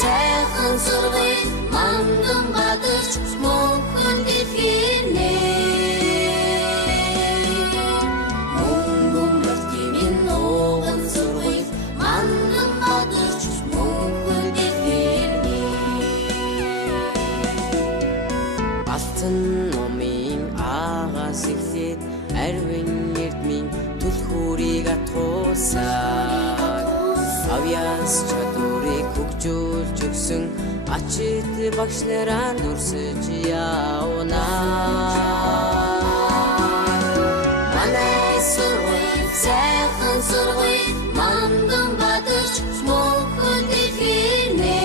сайхан сургууль манган гадарч мөнхөн дэлхийнэ мөнгөн мөртимэн ногон сургууль манган гадарч мөнхөн дэлхийнэ алтан номын агаас эхлээд арвин эрдмийн түлхүүрийг атгуулсан авьяас чадварыг хөгжүүлж өгсөн ачит багш нараа дурсаж явна манай сургууль сайхан сургууль манган гадарч мөнхөн дэлхийнэ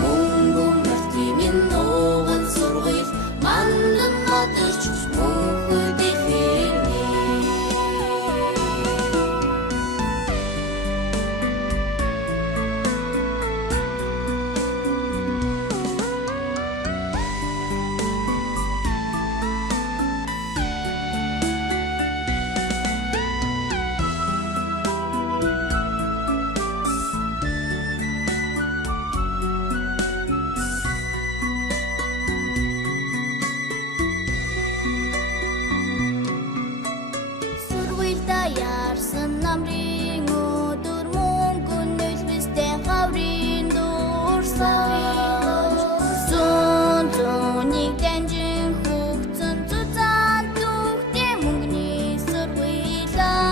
мөнгөн мөртимэн ногон сургууль манган гадарч мөнхөн дэлхийнэ Яарсан намрын өдөр мөнгөн нөлбөстэй хаврын дурсаж зүүн дэнжин хөгцөн цуцаан түүхтэй мөнгөний сургуулаа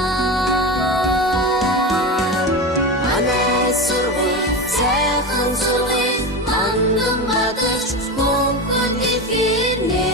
манай сургууль сайхан сургууль манган гадарч мөнхөн дэлхийнэ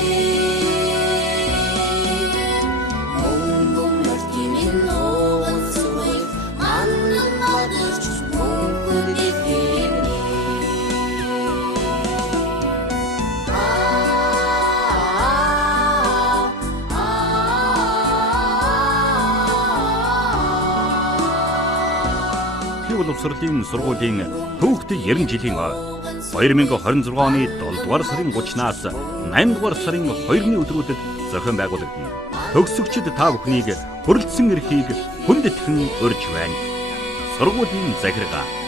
боловсролын сургуулийн төвөгтэй 90 жилийн 2026 оны 7 дугаар сарын 30-наас 8 дугаар сарын 2-ны өдрүүдэд зохион байгуулагдана. Төгсөгчид та бүхнийг хүрэлцэн эрхийг хүндэтгэн урьж байна. Сургуулийн захиргаа